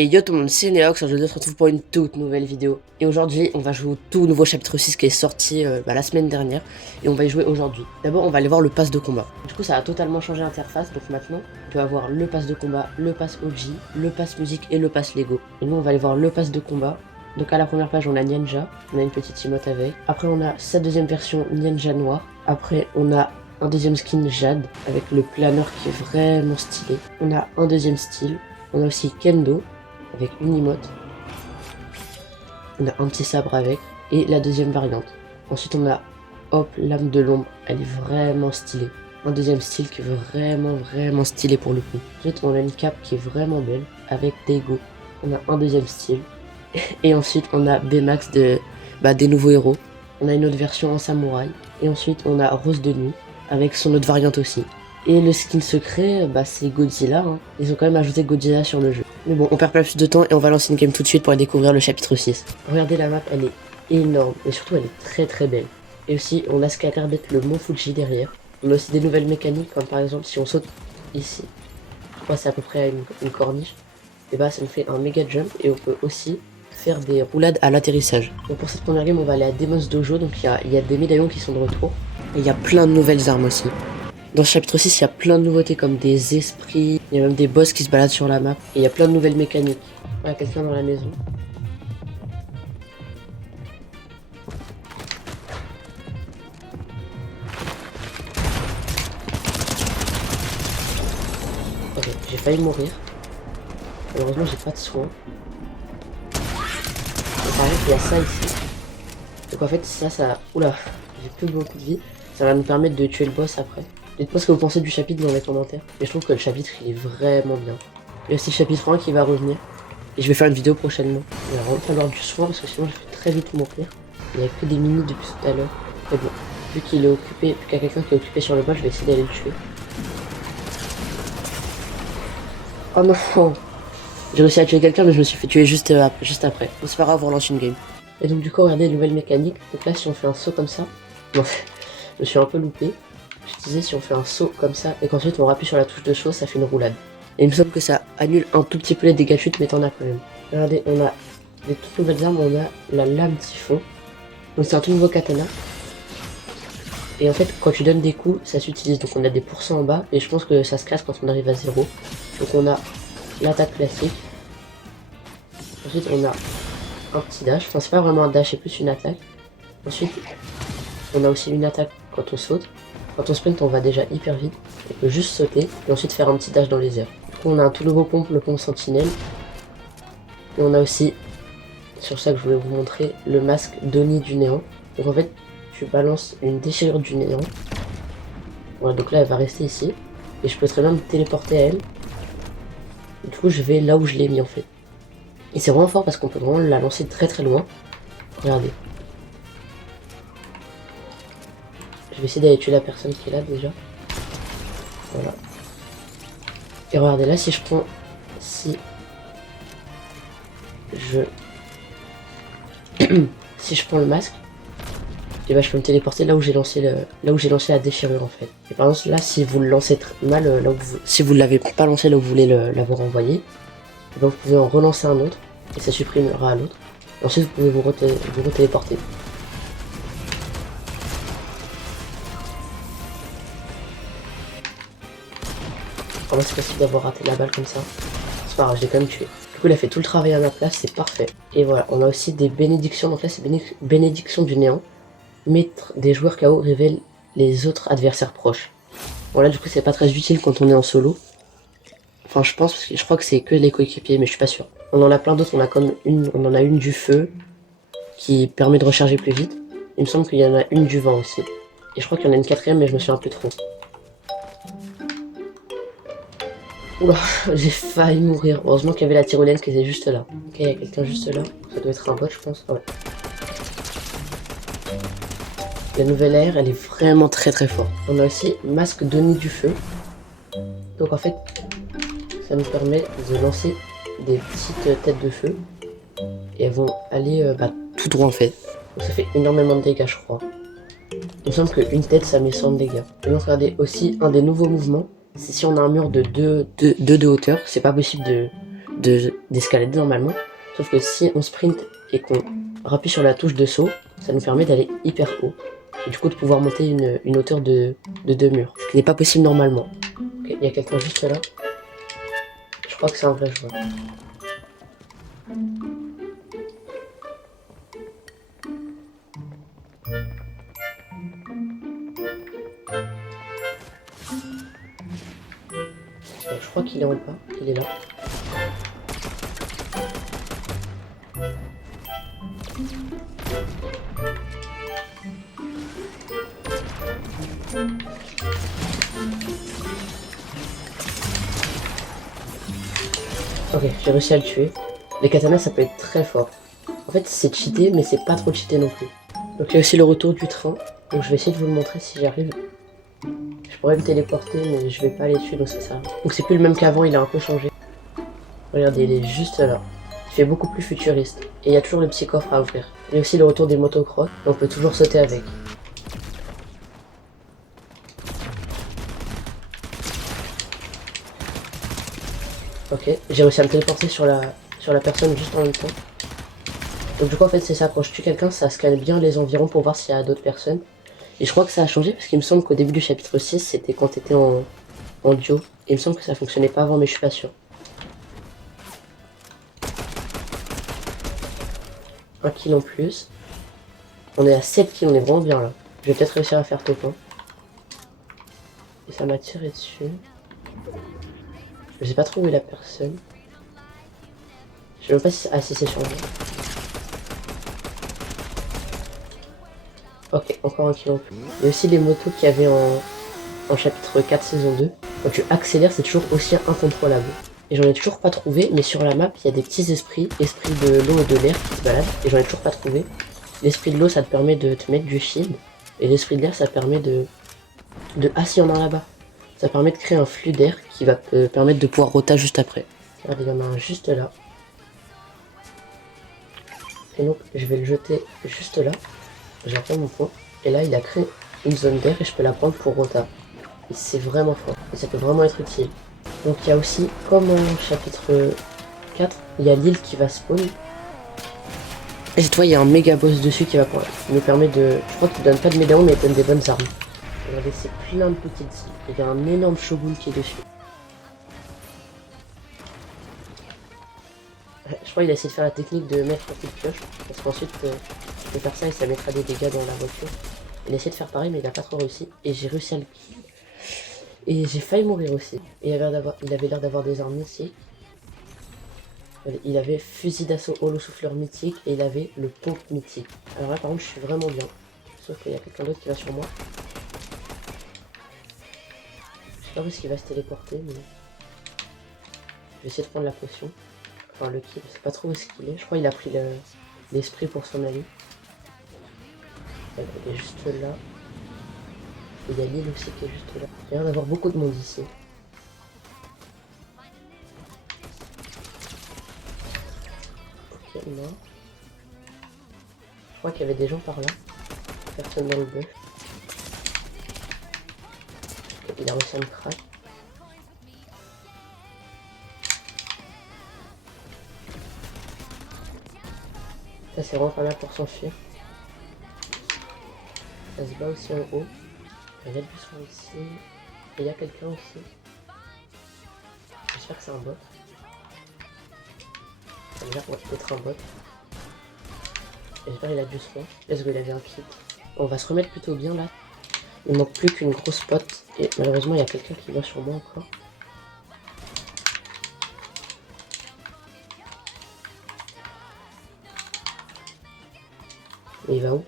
Et yo tout le monde, c'est Neox, aujourd'hui on se retrouve pour une toute nouvelle vidéo. Et aujourd'hui on va jouer au tout nouveau chapitre 6 qui est sorti la semaine dernière. Et on va y jouer aujourd'hui. D'abord on va aller voir le pass de combat. Du coup ça a totalement changé l'interface, donc maintenant on peut avoir le pass de combat, le pass OG, le pass musique et le pass Lego. Et nous on va aller voir le pass de combat. Donc à la première page on a Ninja, on a une petite emote avec. Après on a sa deuxième version Ninja noir. Après on a un deuxième skin Jade avec le planeur qui est vraiment stylé. On a un deuxième style. On a aussi Kendo avec une emote. On a un petit sabre avec. Et la deuxième variante. Ensuite on a hop, lame de l'ombre. Elle est vraiment stylée. Un deuxième style qui est vraiment stylé pour le coup. Ensuite on a une cape qui est vraiment belle avec Daigo. On a un deuxième style. Et ensuite on a Baymax des nouveaux héros. On a une autre version en samouraï. Et ensuite on a Rose de nuit avec son autre variante aussi. Et le skin secret, c'est Godzilla. Hein. Ils ont quand même ajouté Godzilla sur le jeu. Mais bon, on perd pas plus de temps et on va lancer une game tout de suite pour aller découvrir le chapitre 6. Regardez la map, elle est énorme. Et surtout, elle est très belle. Et aussi, on a ce qui a l'air d'être le mont Fuji derrière. On a aussi des nouvelles mécaniques, comme par exemple, si on saute ici, je crois que c'est à peu près à une corniche, et ça nous fait un méga jump. Et on peut aussi faire des roulades à l'atterrissage. Donc pour cette première game, on va aller à Demon's Dojo. Donc il y a des médaillons qui sont de retour. Et il y a plein de nouvelles armes aussi. Dans ce chapitre 6, il y a plein de nouveautés comme des esprits, il y a même des boss qui se baladent sur la map, et il y a plein de nouvelles mécaniques. Voilà, quelqu'un dans la maison. Ok, j'ai failli mourir. Malheureusement, j'ai pas de soins. Et par exemple, il y a ça ici. Donc en fait, ça... Oula, j'ai plus beaucoup de vie. Ça va nous permettre de tuer le boss après. Dites-moi ce que vous pensez du chapitre dans les commentaires. Et je trouve que le chapitre, il est vraiment bien. Il y a aussi le chapitre 1 qui va revenir. Et je vais faire une vidéo prochainement. Il va vraiment falloir du soin parce que sinon je vais très vite mourir. Il n'y a que des minutes depuis tout à l'heure. Mais bon, vu qu'il est occupé, vu qu'il y a quelqu'un qui est occupé sur le boss, je vais essayer d'aller le tuer. Oh non! J'ai réussi à tuer quelqu'un mais je me suis fait tuer juste après. Bon, c'est pas grave, on relance une game. Et donc du coup, regardez les nouvelles mécaniques. Donc là, si on fait un saut comme ça... Non, je me suis un peu loupé. Je disais, si on fait un saut comme ça et qu'ensuite on rappuie sur la touche de saut, ça fait une roulade. Et il me semble que ça annule un tout petit peu les dégâts de chute, mais t'en as quand même. Regardez, on a des toutes nouvelles armes, on a la lame typhon. Donc c'est un tout nouveau katana. Et en fait, quand tu donnes des coups, ça s'utilise. Donc on a des pourcents en bas, et je pense que ça se casse quand on arrive à 0. Donc on a l'attaque classique. Ensuite on a un petit dash. Enfin c'est pas vraiment un dash, c'est plus une attaque. Ensuite, on a aussi une attaque quand on saute. Quand on sprint, on va déjà hyper vite. On peut juste sauter et ensuite faire un petit dash dans les airs. Du coup, on a un tout nouveau pompe, le pompe sentinelle. Et on a aussi, sur ça que je voulais vous montrer, le masque d'Oni du néant. Donc en fait, tu balances une déchirure du néant. Voilà, donc là, elle va rester ici. Et je peux très bien me téléporter à elle. Et du coup, je vais là où je l'ai mis en fait. Et c'est vraiment fort parce qu'on peut vraiment la lancer très loin. Regardez. Je vais essayer d'aller tuer la personne qui est là déjà. Voilà. Et regardez là, si je prends... Si je prends le masque, et je peux me téléporter là où j'ai lancé la déchirure en fait. Et par exemple là, si vous le lancez mal, si vous ne l'avez pas lancé là où vous voulez l'avoir envoyé, vous pouvez en relancer un autre, et ça supprimera l'autre. Ensuite vous pouvez vous retéléporter. Comment c'est possible d'avoir raté la balle comme ça? C'est pas grave, je l'ai quand même tué. Du coup, il a fait tout le travail à ma place, c'est parfait. Et voilà, on a aussi des bénédictions. Donc là, c'est bénédiction du néant. Mettre des joueurs KO révèle les autres adversaires proches. Bon là, du coup, c'est pas très utile quand on est en solo. Enfin, je pense, parce que je crois que c'est que les coéquipiers, mais je suis pas sûr. On en a plein d'autres, on en a une du feu, qui permet de recharger plus vite. Il me semble qu'il y en a une du vent aussi. Et je crois qu'il y en a une quatrième, mais je me suis un peu trop. Oula, j'ai failli mourir. Heureusement qu'il y avait la tyrolienne qui était juste là. Ok, il y a quelqu'un juste là. Ça doit être un bot, je pense. Ouais. La nouvelle ère, elle est vraiment très forte. On a aussi masque d'Oni du feu. Donc en fait, ça nous permet de lancer des petites têtes de feu. Et elles vont aller tout droit en fait. Donc ça fait énormément de dégâts, je crois. Il me semble qu'une tête, ça met 100 de dégâts. Et donc regardez aussi un des nouveaux mouvements. C'est si on a un mur de 2 de hauteur, c'est pas possible de d'escalader normalement. Sauf que si on sprint et qu'on rappuie sur la touche de saut, ça nous permet d'aller hyper haut. Et du coup de pouvoir monter une hauteur de 2 murs. Ce qui n'est pas possible normalement. Ok, il y a quelqu'un juste là. Je crois que c'est un vrai joueur. Je crois qu'il est en bas, il est là. Ok, j'ai réussi à le tuer. Les katanas ça peut être très fort. En fait c'est cheaté mais c'est pas trop cheaté non plus. Donc il y a aussi le retour du train. Donc je vais essayer de vous le montrer si j'y arrive. Je pourrais me téléporter mais je vais pas aller dessus donc c'est ça. Donc c'est plus le même qu'avant, il a un peu changé. Regardez, il est juste là. Il fait beaucoup plus futuriste. Et il y a toujours le petit coffre à ouvrir. Il y a aussi le retour des motocross. On peut toujours sauter avec. Ok, j'ai réussi à me téléporter sur la personne juste en même temps. Donc du coup en fait c'est ça, quand je tue quelqu'un ça scanne bien les environs pour voir s'il y a d'autres personnes. Et je crois que ça a changé parce qu'il me semble qu'au début du chapitre 6 c'était quand t'étais en duo. Et il me semble que ça fonctionnait pas avant mais je suis pas sûr. Un kill en plus. On est à 7 kills, on est vraiment bien là. Je vais peut-être réussir à faire top 1. Et ça m'a tiré dessus. Je sais pas trop où est la personne. Je sais même pas si... Ah si c'est sur moi. Ok, encore un kill en plus. Il y a aussi les motos qu'il y avait en chapitre 4 saison 2. Quand tu accélères c'est toujours aussi incontrôlable. Et j'en ai toujours pas trouvé, mais sur la map il y a des petits esprits de l'eau et de l'air qui se baladent. Et j'en ai toujours pas trouvé. L'esprit de l'eau ça te permet de te mettre du shield. Et l'esprit de l'air ça permet de... Ah si, il y en a un là-bas. Ça permet de créer un flux d'air qui va te permettre de pouvoir rota juste après. Regardez, il y en a un juste là. Et donc, je vais le jeter juste là. J'attends mon point. Et là, il a créé une zone d'air et je peux la prendre pour rota. Et c'est vraiment fort. Et ça peut vraiment être utile. Donc, il y a aussi, comme en chapitre 4, il y a l'île qui va spawn. Et cette fois, il y a un méga boss dessus qui va prendre. Il me permet de... Je crois qu'il donne pas de médaillon, mais il donne des bonnes armes. Regardez, c'est plein de petites îles. Il y a un énorme shogun qui est dessus. Je crois qu'il a essayé de faire la technique de mettre un coup de pioche. Parce qu'ensuite, je peux faire ça et ça mettra des dégâts dans la voiture. Il a essayé de faire pareil, mais il n'a pas trop réussi. Et j'ai réussi à le kill. Et j'ai failli mourir aussi. Et il avait l'air d'avoir des armes mythiques. Il avait fusil d'assaut holo souffleur mythique et il avait le pompe mythique. Alors là, par contre, je suis vraiment bien. Sauf qu'il y a quelqu'un d'autre qui va sur moi. Je sais pas où est-ce qu'il va se téléporter, mais... Je vais essayer de prendre la potion. Enfin, le kill, je sais pas trop où est-ce qu'il est. Je crois qu'il a pris l'esprit pour son ami. Il est juste là. Et il y a l'île aussi qui est juste là. Il y a l'air d'avoir beaucoup de monde ici. Ok, non. Je crois qu'il y avait des gens par là. Personne dans le bush. Il a réussi à me crack. Ça c'est vraiment pas mal pour s'enfuir. Ça se bat aussi en haut. Il y a du son ici. Et il y a quelqu'un aussi. J'espère que c'est un bot. Ça veut dire qu'on va peut-être un bot. J'espère qu'il a du son. Est-ce qu'il avait un kit? On va se remettre plutôt bien là. Il manque plus qu'une grosse pote. Et malheureusement il y a quelqu'un qui va sur moi encore. Et il va où?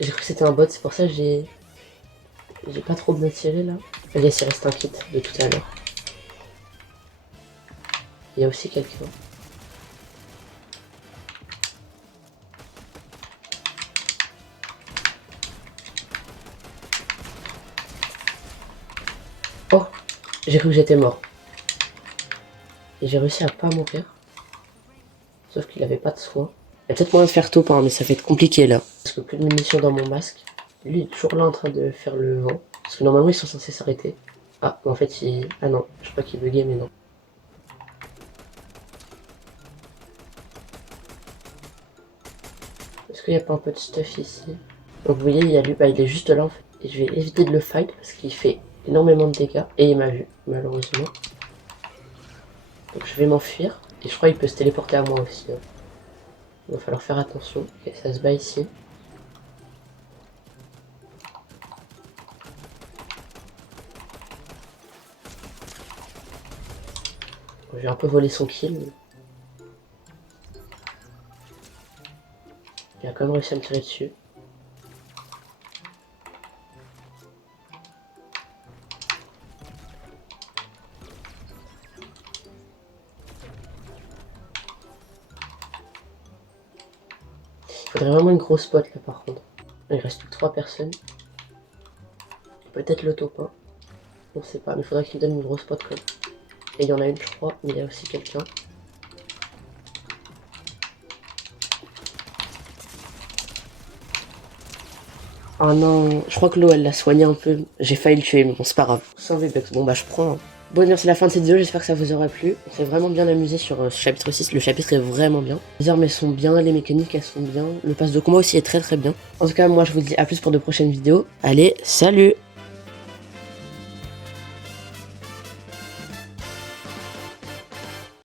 J'ai cru que c'était un bot, c'est pour ça que j'ai pas trop bien tiré là. Yes, il reste un kit de tout à l'heure. Il y a aussi quelqu'un. Oh, j'ai cru que j'étais mort. Et j'ai réussi à pas mourir. Sauf qu'il avait pas de soin. Il y a peut-être moyen de faire top, hein, mais ça va être compliqué là. Parce que plus de munitions dans mon masque. Lui il est toujours là en train de faire le vent. Parce que normalement ils sont censés s'arrêter. Ah, en fait il... Ah non, je crois qu'il buguait mais non. Est-ce qu'il n'y a pas un peu de stuff ici? Donc vous voyez, il y a lui, bah, il est juste là en fait. Et je vais éviter de le fight parce qu'il fait énormément de dégâts. Et il m'a vu, malheureusement. Donc je vais m'enfuir. Et je crois qu'il peut se téléporter à moi aussi. Hein. Il va falloir faire attention. Ok, ça se bat ici. J'ai un peu volé son kill. Il a quand même réussi à me tirer dessus. Il faudrait vraiment une grosse spot là par contre. Il reste plus que 3 personnes. Peut-être le top 1. On sait pas, mais il faudrait qu'il me donne une grosse spot quand même. Et il y en a une je crois, mais il y a aussi quelqu'un. Ah non, je crois que l'eau elle l'a soigné un peu. J'ai failli le tuer, mais bon c'est pas grave. Sans VBUcks, bon bah je prends. Hein. Bon c'est la fin de cette vidéo, j'espère que ça vous aura plu. On s'est vraiment bien amusé sur ce chapitre 6, le chapitre est vraiment bien. Les armes elles sont bien, les mécaniques elles sont bien, le pass de combat aussi est très très bien. En tout cas moi je vous dis à plus pour de prochaines vidéos. Allez, salut!